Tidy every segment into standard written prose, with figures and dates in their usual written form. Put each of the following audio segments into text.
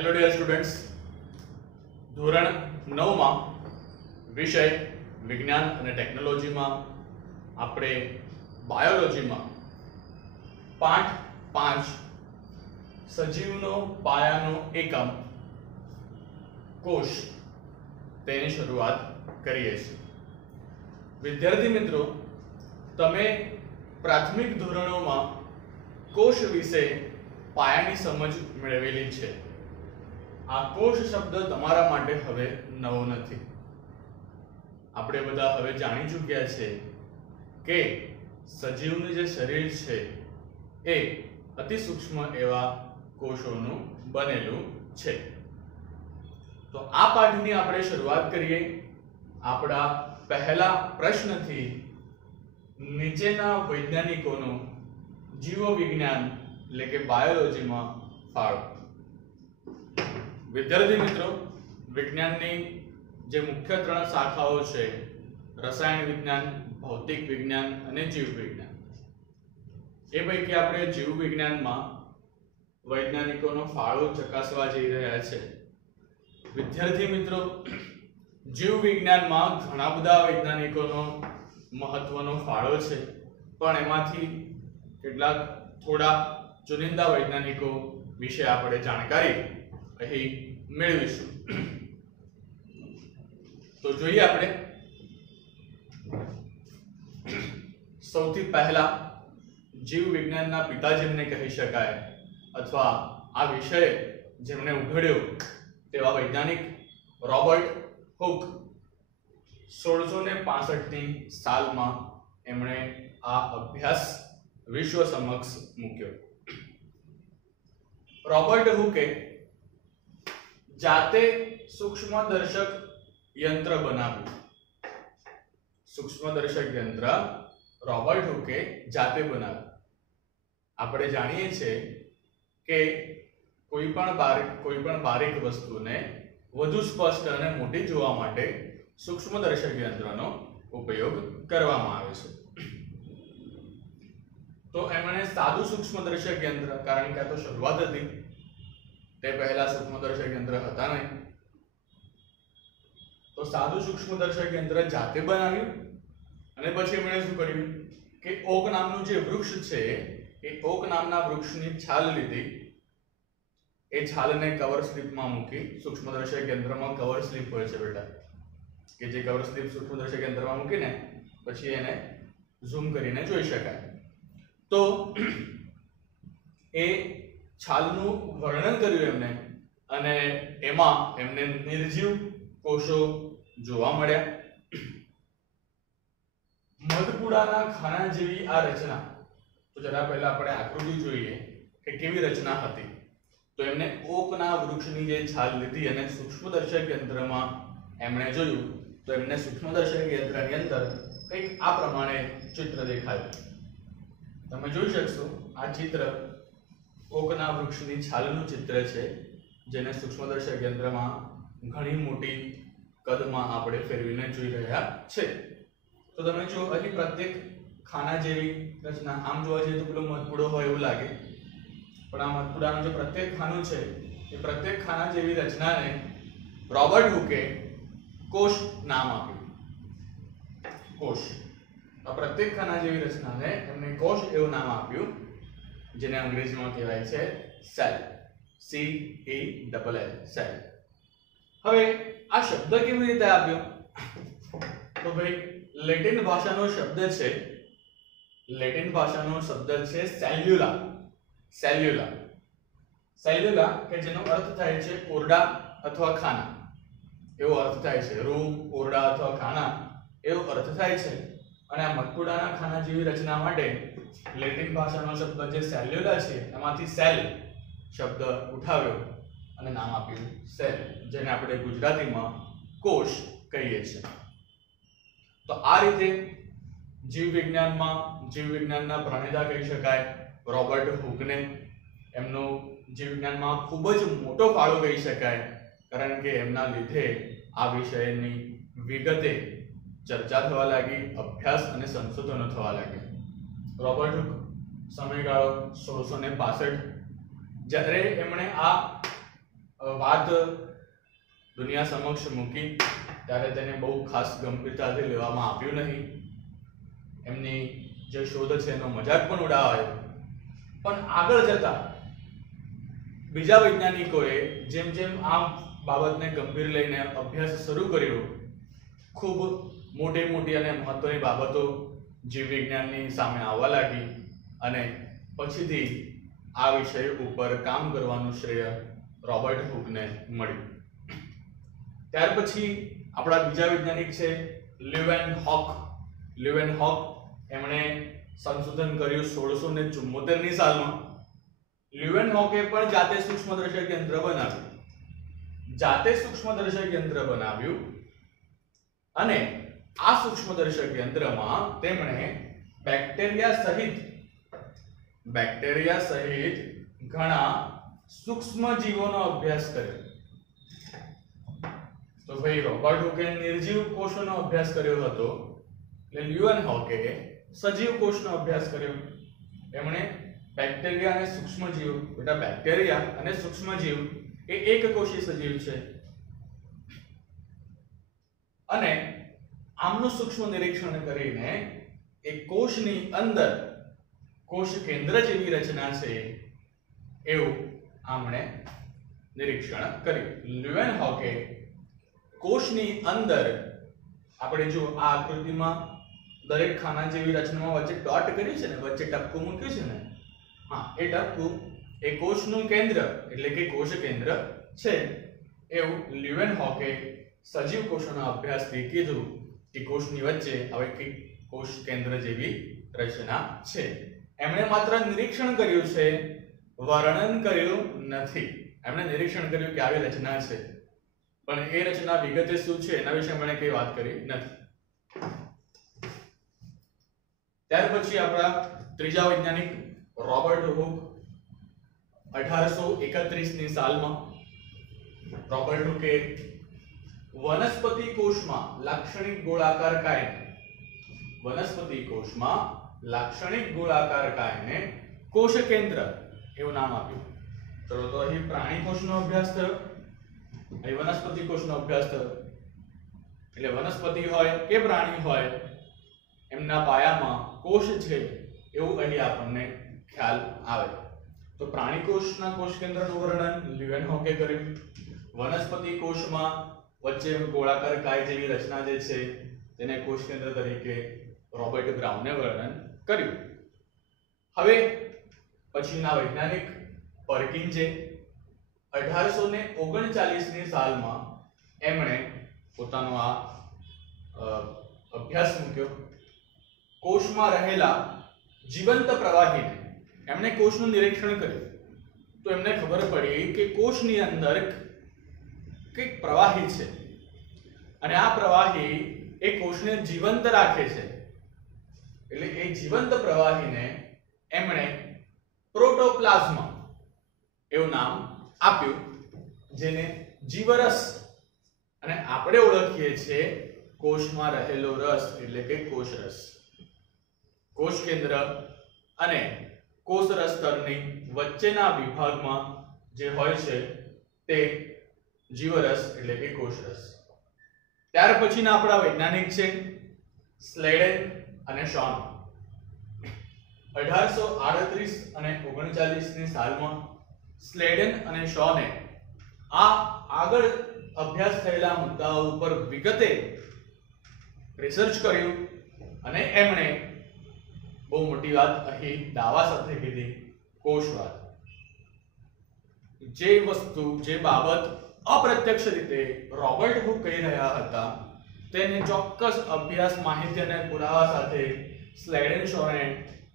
Hello dear students, ધોરણ 9 માં વિષય વિજ્ઞાન અને ટેકનોલોજીમાં આપણે બાયોલોજીમાં પાઠ 5 સજીવનો પાયાનો એકમ કોષ તેની શરૂઆત કરીએ છીએ। વિદ્યાર્થી મિત્રો, તમે પ્રાથમિક ધોરણોમાં કોષ વિશે પાયાની સમજ મેળવેલી છે। આ કોષ શબ્દ તમારા માટે હવે નવો નથી। આપણે બધા હવે જાણી ચૂક્યા છે કે સજીવનું જે શરીર છે એ અતિ સૂક્ષ્મ એવા કોષોનું બનેલું છે। તો આ પાઠની આપણે શરૂઆત કરીએ આપણા પહેલા પ્રશ્નથી। નીચેના વૈજ્ઞાનિકોનો જીવવિજ્ઞાન એટલે કે બાયોલોજીમાં ફાળો। વિદ્યાર્થી મિત્રો, વિજ્ઞાનની જે મુખ્ય ત્રણ શાખાઓ છે રસાયણ વિજ્ઞાન, ભૌતિક વિજ્ઞાન અને જીવવિજ્ઞાન, એ પૈકી આપણે જીવવિજ્ઞાનમાં વૈજ્ઞાનિકોનો ફાળો ચકાસવા જઈ રહ્યા છે। વિદ્યાર્થી મિત્રો, જીવવિજ્ઞાનમાં ઘણા બધા વૈજ્ઞાનિકોનો મહત્વનો ફાળો છે, પણ એમાંથી કેટલાક થોડા ચુનિંદા વૈજ્ઞાનિકો વિશે આપણે જાણકારી અહીં મેળવીશું। તો જોઈએ આપણે સૌથી પહેલા જીવવિજ્ઞાનના પિતા જેમને કહી શકાય અથવા આ વિષય જેમણે ઉઘડ્યો તેવા વૈજ્ઞાનિક રોબર્ટ હુક 1665ની સાલમાં એમણે આ અભ્યાસ વિશ્વ સમક્ષ મૂક્યો। રોબર્ટ હુકે જાતે સૂક્ષ્મદર્શક યંત્ર બનાવ્યું। સૂક્ષ્મદર્શક યંત્ર રોબર્ટ હુકે જાતે બનાવ્યું। આપણે જાણીએ છીએ કે કોઈ પણ બારીક વસ્તુને વધુ સ્પષ્ટ અને મોટી જોવા માટે સૂક્ષ્મદર્શક યંત્રનો ઉપયોગ કરવામાં આવે છે। તો એમણે સાદું સૂક્ષ્મદર્શક યંત્ર, કારણ કે આ તો શરૂઆત હતી, તે પહેલા સૂક્ષ્મદર્શક યંત્ર હતા નહીં, તો સાદું સૂક્ષ્મદર્શક યંત્ર જાતે બનાવ્યું અને પછી એમણે શું કર્યું કે ઓક નામનું જે વૃક્ષ છે એ ઓક નામના વૃક્ષની છાલ લીધી, એ છાલને કવર સ્લિપમાં મૂકી। સૂક્ષ્મદર્શક યંત્રમાં કવર સ્લિપ હોય છે બેટા, કે જે કવર સ્લિપ સૂક્ષ્મદર્શક યંત્રમાં મૂકીને પછી એને ઝૂમ કરીને જોઈ શકાય। તો એ છાલનું વર્ણન કર્યું એમને, અને એમાં એમને નિર્જીવ કોષો જોવા મળ્યા। મધપુડાના ખાના જેવી આ રચના, તો જરા પહેલા આપણે આકૃતિ જોઈએ કે કેવી રચના હતી। તો એમને ઓકના વૃક્ષની જે છાલ લીધી અને સૂક્ષ્મદર્શક યંત્રમાં એમણે જોયું, તો એમને સૂક્ષ્મદર્શક યંત્રની અંદર કંઈક આ પ્રમાણે ચિત્ર દેખાયું। તમે જોઈ શકશો, આ ચિત્ર ઓકના વૃક્ષની છાલનું ચિત્ર છે, જેને સૂક્ષ્મદર્શક યંત્રમાં ઘણી મોટી કદમાં આપણે ફેરવીને જોઈ રહ્યા છે। તો તમે જો અહીં પ્રત્યેક ખાના જેવી રચના, આમ જોવા જઈએ તો પેલો મધપુડો હોય એવું લાગે, પણ આ મધપુડાનું જે પ્રત્યેક ખાનું છે એ પ્રત્યેક ખાના જેવી રચનાને રોબર્ટ હુકે કોષ નામ આપ્યું। કોષ, આ પ્રત્યેક ખાના જેવી રચનાને એમને કોષ એવું નામ આપ્યું, જેને અંગ્રેજીમાં કહેવાય છે સેલ, CELL, સેલ। હવે આ શબ્દ કેવી રીતે આપ્યો? તો ભાઈ લેટિન ભાષાનો શબ્દ છે, લેટિન ભાષાનો શબ્દ છે સેલ્યુલા। સેલ્યુલા, સેલ્યુલા કે જેનો અર્થ થાય છે ઓરડા અથવા ખાના, એવો અર્થ થાય છે। રૂમ, ઓરડા અથવા ખાના એવો અર્થ થાય છે। અને આ મધપુડાના ખાના જેવી રચના માટે લેટિન ભાષાનો શબ્દ જે સેલ્યુલા છે એમાંથી સેલ શબ્દ ઉઠાવ્યો અને નામ આપ્યું સેલ, જેને આપણે ગુજરાતીમાં કોષ કહીએ છીએ। તો આ રીતે જીવવિજ્ઞાનના પ્રણેતા કહી શકાય રોબર્ટ હુકને। એમનો જીવવિજ્ઞાનમાં ખૂબ જ મોટો ફાળો કહી શકાય, કારણ કે એમના લીધે આ વિષયની વિગતે ચર્ચા થવા લાગી, અભ્યાસ અને સંશોધનો થવા લાગ્યા। રોબર્ટ હુક સમયગાળો 1665, જ્યારે એમણે આ વાત દુનિયા સમક્ષ મૂકી ત્યારે તેને બહુ ખાસ ગંભીરતાથી લેવામાં આવ્યું નહીં. એમની જે શોધ છે એનો મજાક પણ ઉડાવાયો. પણ આગળ જતા બીજા વૈજ્ઞાનિકોએ જેમ જેમ આ બાબતને ગંભીર લઈને અભ્યાસ શરૂ કર્યો, ખૂબ મોટી અને મહત્વની બાબતો જીવ વિજ્ઞાનની સામે આવવા લાગી અને પછીથી આ વિષય ઉપર કામ કરવાનું શ્રેય રોબર્ટ હુકને મળ્યું. ત્યાર પછી આપણા બીજા વૈજ્ઞાનિક છે લ્યુવેનહોક. લ્યુવેનહોક એમણે સંશોધન કર્યું 1674 ની સાલમાં. લ્યુવેનહોકે પણ જાતે સૂક્ષ્મદર્શક યંત્ર બનાવ્યું. અને આ સૂક્ષ્મદર્શક યંત્રમાં તેમણે બેક્ટેરિયા સહિત ઘણા સૂક્ષ્મ જીવોનો અભ્યાસ કર્યો. તો ભાઈ રોબર્ટ હુકે નિર્જીવ કોષોનો અભ્યાસ કર્યો હતો, એટલે લ્યુવેનહોકે સજીવ કોષનો અભ્યાસ કર્યો. એમણે બેક્ટેરિયા અને સૂક્ષ્મજીવ, બેક્ટેરિયા અને સૂક્ષ્મજીવ એ એકકોષી સજીવ છે અને આમનું સૂક્ષ્મ નિરીક્ષણ કરીને એ કોષની અંદર કોષ કેન્દ્ર જેવી રચના છે એવું આમણે નિરીક્ષણ કર્યું. લ્યુવેનહોકે કોષની અંદર, આપણે જો આ આકૃતિમાં દરેક ખાના જેવી રચનામાં વચ્ચે ડોટ કરી છે ને, વચ્ચે ટપકું મૂક્યું છે ને, હા, એ ટપકું એ કોષનું કેન્દ્ર એટલે કે કોષ કેન્દ્ર છે. એવું લ્યુવેનહોકે સજીવ કોષોના અભ્યાસથી કીધું કે કોષની વચ્ચે હવે કે કોષ કેન્દ્ર જેવી રચના છે. એમણે માત્ર નિરીક્ષણ કર્યું છે, વર્ણન કર્યું નથી. એમણે નિરીક્ષણ કર્યું કે આવી રચના છે, પણ એ રચના વિગતે શું છે એના વિશે એમણે કઈ વાત કરી નથી. ત્યાર પછી આપણા ત્રીજા વૈજ્ઞાનિક રોબર્ટ હુક 1831 ની સાલમાં રોબર્ટ હુકે વનસ્પતિ કોષમાં લાક્ષણિક ગોળાકાર કાયને કોષ કેન્દ્ર એવું નામ આપ્યું. ચલો, તો અહીં પ્રાણી કોષનો અભ્યાસ થયો, અહીં વનસ્પતિ કોષનો અભ્યાસ થયો. એટલે વનસ્પતિ હોય કે પ્રાણી હોય, એમના પાયામાં કોષ છે એવું અહીં આપણને ખ્યાલ આવે. તો પ્રાણી કોષના કોષ કેન્દ્રનું વર્ણન લ્યુવેનહોકે કર્યું. વનસ્પતિ કોષમાં વચ્ચે ગોળાકાર કાય જેવી રચના જે છે તેને કોષ કેન્દ્ર તરીકે રોબર્ટ બ્રાઉને વર્ણન કર્યું. હવે પછીના વૈજ્ઞાનિક પરકિન્સે 1839 ની સાલમાં એમણે પોતાનો આ અભ્યાસ મૂક્યો. કોષમાં રહેલા જીવંત પ્રવાહીને એમણે કોષનું નિરીક્ષણ કર્યું. તો એમને ખબર પડી કે કોષની અંદર કંઈક પ્રવાહી છે અને આ પ્રવાહી એ કોષને જીવંત રાખે છે. એટલે એ જીવંત પ્રવાહીને એમણે પ્રોટોપ્લાઝ્મા એવું નામ આપ્યું, જેને જીવરસ, અને આપણે ઓળખીએ છીએ કોષમાં રહેલો રસ એટલે કે કોષરસ. કોષ કેન્દ્ર અને કોષરસ સ્તરની વચ્ચેના વિભાગમાં જે હોય છે તે જીવરસ એટલે કે કોષરસ. ત્યાર પછીના આપણા વૈજ્ઞાનિક છે સ્લેડન અને શોન. 1838 અને 39 ની સાલમાં સ્લેડન અને શોને આ આગળ અભ્યાસ થયેલા મુદ્દાઓ ઉપર વિગતે રિસર્ચ કર્યું અને એમણે બહુ મોટી વાત અહીં દાવા સાથે કીધી, કોષવાદ. જે બાબત અપ્રત્યક્ષ રીતે રોબર્ટ હુક કહી રહ્યા હતા તેને ચોક્કસ અભ્યાસ, માહિતી અને પુરાવા સાથે સ્લેડન શોને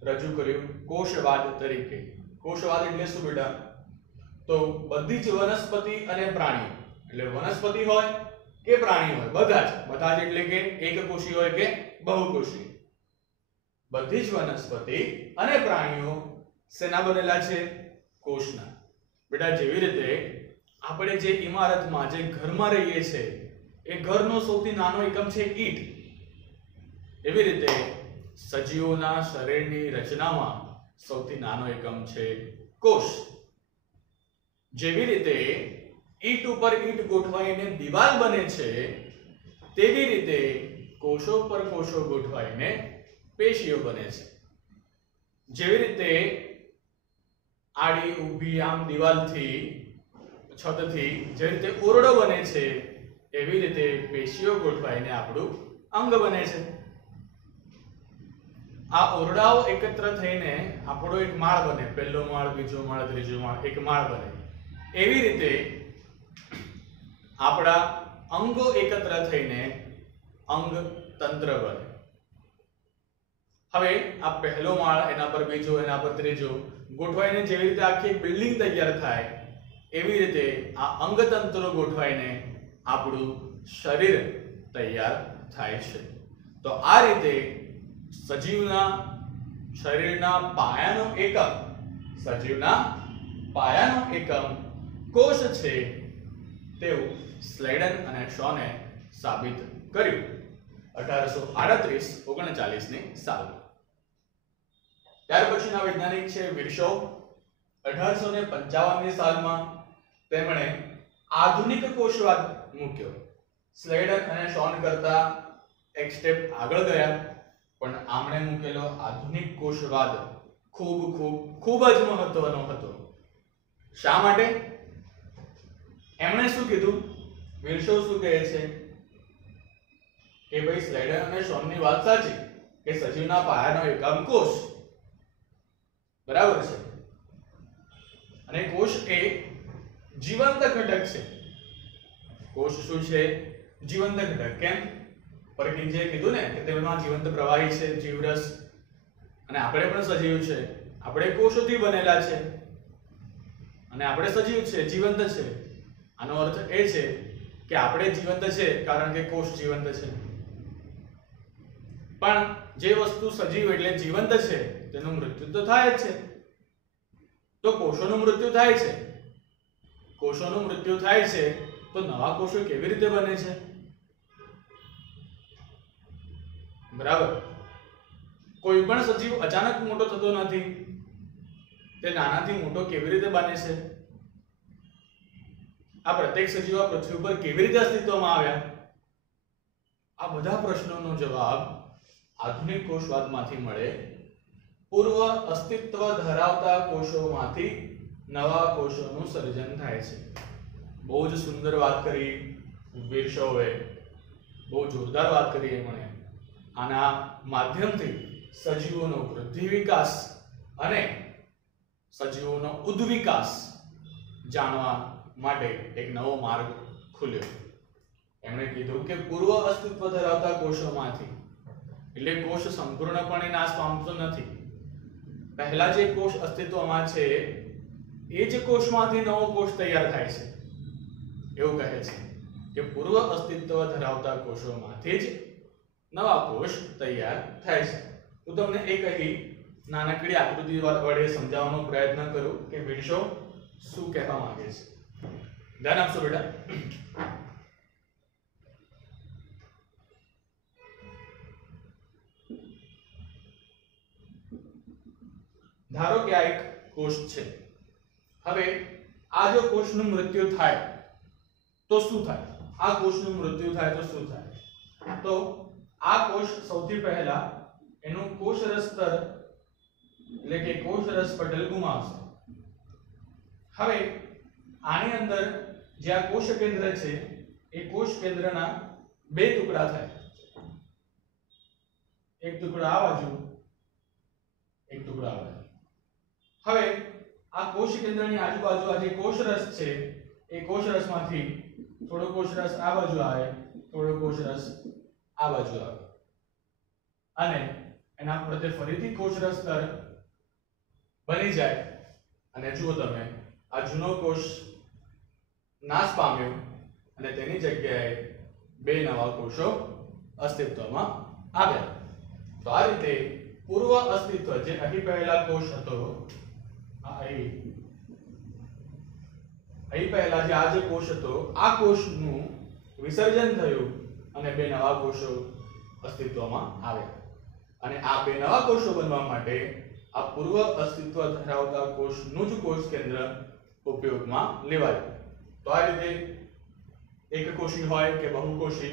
રજૂ કર્યું કોષવાદ તરીકે. કોષવાદ એટલે શું બેટા? તો બધી જ વનસ્પતિ અને પ્રાણીઓ, એટલે વનસ્પતિ હોય કે પ્રાણી હોય, બધા જ એટલે કે એકકોષી હોય કે બહુકોષી, બધી જ વનસ્પતિ અને પ્રાણીઓ શેના બનેલા છે? કોષના. બેટા, જેવી રીતે આપણે જે ઇમારતમાં, જે ઘરમાં રહીએ છીએ એ ઘરનો સૌથી નાનો એકમ છે ઈંટ, એવી રીતે સજીવોના શરીરની રચનામાં સૌથી નાનો એકમ છે કોષ. જેવી રીતે ઈંટ ઉપર ઈંટ ગોઠવાઈને દિવાલ બને છે તેવી રીતે કોષો પર કોષો ગોઠવાઈને પેશીઓ બને છે. જેવી રીતે આડી ઊભી આમ દિવાલથી છતથી જે રીતે ઓરડો બને છે એવી રીતે પેશીઓ ગોઠવાઈને આપણું અંગ બને છે. આ ઓરડાઓ એકત્ર થઈને આપણો એક માળ બને, પહેલો માળ, બીજો માળ, ત્રીજો માળ, એક માળ બને. એવી રીતે આપણા અંગો એકત્ર થઈને અંગ તંત્ર બને. હવે આ પહેલો માળ, એના પર બીજો, એના પર ત્રીજો ગોઠવાઈને જેવી રીતે આખી એક બિલ્ડિંગ તૈયાર થાય એવી રીતે આ અંગ તંત્રો ગોઠવાઈને આપણું શરીર તૈયાર થાય છે. તો આ રીતે સજીવના શરીરના પાયાનો એકમ કોષ છે તેવું સ્લેડન અને શોને સાબિત કર્યું 1838-39 ની સાલમાં. ત્યાર પછીના વૈજ્ઞાનિક છે વિર્શો. 1855 ની સાલમાં તેમણે આધુનિક કોષવાદ મૂક્યો. સ્લેડન અને શોન કરતા એક સ્ટેપ આગળ ગયા, પણ આમણે મૂકેલો આધુનિક કોષવાદ ખૂબ જ મહત્વનો હતો. શા માટે? એમણે શું કીધું? વિર્શો શું કહે છે કે ભાઈ સ્લેડન અને શોનની વાત સાચી કે સજીવના પાયાનો એકમ કોષ, બરાબર છે, અને કોષ એ જીવંત ઘટક છે. કોષ શું છે? જીવંત ઘટક. કેમ? પરકીંજે કીધું ને કે તેમાં જીવંત પ્રવાહી છે, જીવરસ, અને આપણે પણ સજીવ છે. આપણે કોષોથી બનેલા છે અને આપણે સજીવ છે, જીવંત છે. આનો અર્થ એ છે કે આપણે જીવંત છે કારણ કે કોષ જીવંત છે. પણ જે વસ્તુ સજીવ એટલે જીવંત છે તેનું મૃત્યુ તો થાય જ છે. તો કોષોનું મૃત્યુ થાય છે. કોષોનું મૃત્યુ થાય છે તો નવા કોષો કેવી રીતે બને છે? બરાબર. કોઈ પણ સજીવ અચાનક મોટો થતો નથી. તે નાનાથી મોટો કેવી રીતે બને છે? આ પ્રત્યેક સજીવ આ પૃથ્વી પર કેવી રીતે અસ્તિત્વમાં આવ્યા? આ બધા પ્રશ્નોનો જવાબ આધુનિક કોષવાદમાંથી મળે. પૂર્વ અસ્તિત્વ ધરાવતા કોષોમાંથી નવા કોષોનું સર્જન થાય છે. બહુ જ સુંદર વાત કરી વિર્શોએ, બહુ જોરદાર વાત કરી એમણે. આના માધ્યમથી સજીવોનો વૃદ્ધિ વિકાસ અને સજીવોનો ઉદ્વિકાસ જાણવા માટે એક નવો માર્ગ ખુલ્યો. એમણે કીધું કે પૂર્વ અસ્તિત્વ ધરાવતા કોષોમાંથી, એટલે કોષ સંપૂર્ણપણે નાશ પામતો નથી. પહેલા જે કોષ અસ્તિત્વમાં છે એ જ કોષમાંથી નવો કોષ તૈયાર થાય છે. એવું કહે છે કે પૂર્વ અસ્તિત્વ ધરાવતા કોષોમાંથી જ નવા કોષ તૈયાર થાય છે. હું તમને એક અહીં નાનકડી આકૃતિ વડે સમજાવવાનો પ્રયત્ન કરું કે વિર્શો શું કહેવા માંગે છે. ધ્યાન આપશો બેટા. ધારો કે આ એક કોષ છે. હવે આ જો કોષનું મૃત્યુ થાય તો શું થાય? આ કોષનું મૃત્યુ થાય તો શું થાય? તો આ કોષ સૌથી પહેલા એનું કોષરસ સ્તર એટલે કે કોષરસ પટલ ગુમાવશે. હવે આની અંદર જે આ કોષ કેન્દ્ર છે એ કોષ કેન્દ્રના બે ટુકડા થાય. એક ટુકડા આ બાજુ, એક ટુકડા આ બાજુ. હવે આ કોષ કેન્દ્રની આજુબાજુ આ જે કોષરસ છે એ કોષરસમાંથી થોડો કોષરસ આ બાજુ આવે, થોડો કોષરસ આ બાજુ આવે, અને એના ફરતે ફરીથી કોષરસ સ્તર બની જાય. અને જુઓ તમે, આ જૂનો કોષ નાશ પામ્યો અને તેની જગ્યાએ બે નવા કોષો અસ્તિત્વમાં આવ્યા. તો આ રીતે પૂર્વ અસ્તિત્વ, જે અહીં પહેલા કોષ હતો, અહીં પહેલા જે આ જે કોષ હતો, આ કોષનું વિસર્જન થયું અને બે નવા કોષો અસ્તિત્વમાં આવ્યા. અને આ બે નવા કોષો બનવા માટે આ પૂર્વ અસ્તિત્વ ધરાવતા કોષનું જ કોષ કેન્દ્ર ઉપયોગમાં લેવાયું. તો આ રીતે એકકોષી હોય કે બહુકોષી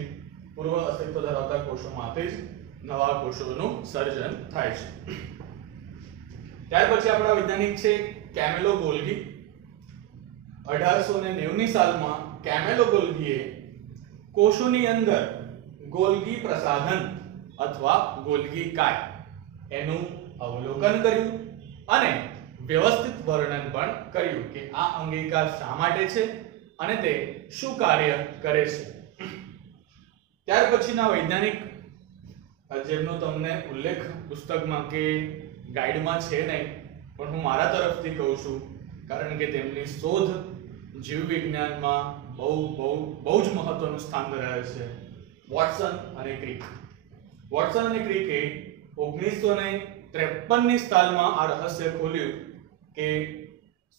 પૂર્વ અસ્તિત્વ ધરાવતા કોષોમાંથી જ નવા કોષોનું સર્જન થાય છે. ત્યાર પછી આપણા વૈજ્ઞાનિક છે કેમેલો ગોલ્ગી. 1890 ની સાલમાં કેમેલો ગોલ્ગીએ કોષોની અંદર ગોલ્ગી પ્રસાધન અથવા ગોલ્ગી કાય એનું અવલોકન કર્યું અને વ્યવસ્થિત વર્ણન પણ કર્યું કે આ અંગિકા શા માટે છે અને તે શું કાર્ય કરે છે. ત્યાર પછીના વૈજ્ઞાનિક જેમનો તમને ઉલ્લેખ પુસ્તકમાં કે ગાઈડમાં છે નહીં, પણ હું મારા તરફથી કહું છું કારણ કે તેમની શોધ જીવ વિજ્ઞાનમાં બહુ જ મહત્વનું સ્થાન ધરાવે છે. વોટસન અને ક્રિક. વોટસન અને ક્રિકે 1953 ની સાલમાં આ રહસ્ય ખોલ્યું કે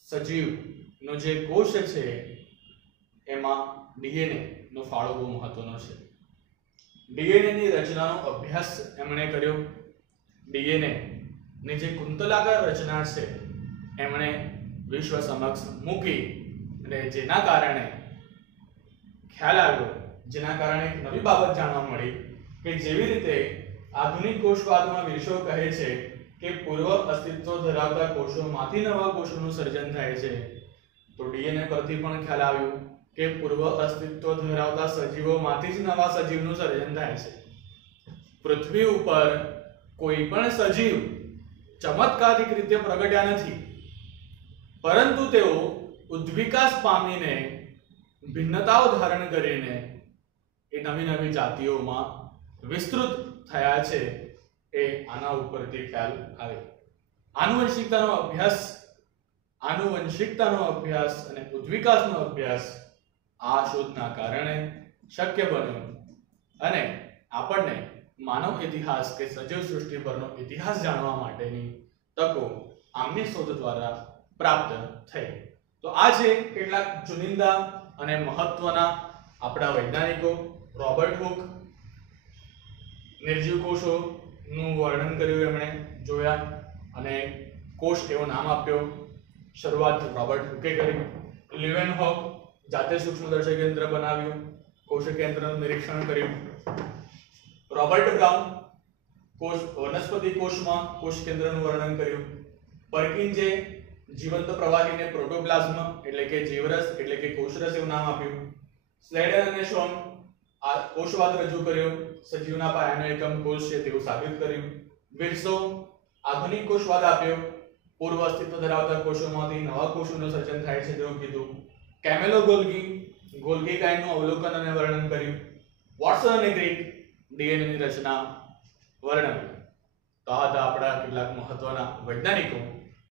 સજીવનો જે કોષ છે એમાં ડીએનએ નો ફાળો બહુ મહત્વનો છે. ડીએનએ ની રચનાનો અભ્યાસ એમણે કર્યો. ડીએનએ ની જે કુંતલાકાર રચના છે એમણે વિશ્વ સમક્ષ મૂકી અને જેના કારણે ખ્યાલ આવ્યો, જેના કારણે એક નવી બાબત જાણવા મળી કે જેવી રીતે આધુનિક કોષવાદમાં વિર્શો કહે છે કે પૂર્વ અસ્તિત્વ ધરાવતા કોષોમાંથી નવા કોષોનું સર્જન થાય છે, તો ડીએનએ પરથી પણ ખ્યાલ આવ્યો કે પૂર્વ અસ્તિત્વ ધરાવતા સજીવોમાંથી જ નવા સજીવનું સર્જન થાય છે. પૃથ્વી ઉપર કોઈ પણ સજીવ ચમત્કારિક રીતે પ્રગટ્યા નથી, પરંતુ તેઓ ઉદ્વિકાસ પામીને ભિન્નતાઓ ધારણ કરીને એ નવી જાતિઓમાં વિસ્તૃત થયા છે. એ આના ઉપરથી ખ્યાલ આવે. આનુવંશિકતાનો અભ્યાસ અને ઉદ્વિકાસનો અભ્યાસ આ શોધના કારણે શક્ય બન્યો અને આપણને માનવ ઇતિહાસ કે સજીવ સૃષ્ટિ પરનો ઇતિહાસ જાણવા માટેની તકો આમની શોધ દ્વારા પ્રાપ્ત થઈ. તો આ છે કેટલાક ચુનિંદા અને મહત્વના આપણા વૈજ્ઞાનિકો. રોબર્ટ હુક નિર્જીવ કોષોનું વર્ણન કર્યું, એમણે જોયા અને કોષ એવો નામ આપ્યો. શરૂઆત રોબર્ટ હુકે કરી. લિવેનહોક જાતે સૂક્ષ્મદર્શક યંત્ર બનાવ્યું, કોષ કેન્દ્રનું નિરીક્ષણ કર્યું. રોબર્ટ બ્રાઉન વનસ્પતિ કોષમાં કોષ કેન્દ્રનું વર્ણન કર્યું. પર્કિન્સે જીવંત પ્રવાહીને પ્રોટોપ્લાઝમ એટલે કે જીવરસ એટલે કે કોષરસ એવું નામ આપ્યું. સ્લેડર અને શોન આ કોષવાદ રજૂ કર્યો. સજીવના પાયાનો એકમ કોષ છે તેવું સાબિત કર્યું. વિર્સો આધુનિક કોષવાદ આપ્યો. પૂર્વ અસ્તિત્વ ધરાવતા કોષોમાંથી નવા કોષોનું સર્જન થાય છે તેવું કીધું. કેમેલો ગોલ્ગી કાયનું અવલોકન અને વર્ણન કર્યું. વોટસન અને ક્રિક ડીએનએ ની રચના વર્ણવી. તો આ હતા આપણા કેટલાક મહત્વના વૈજ્ઞાનિકો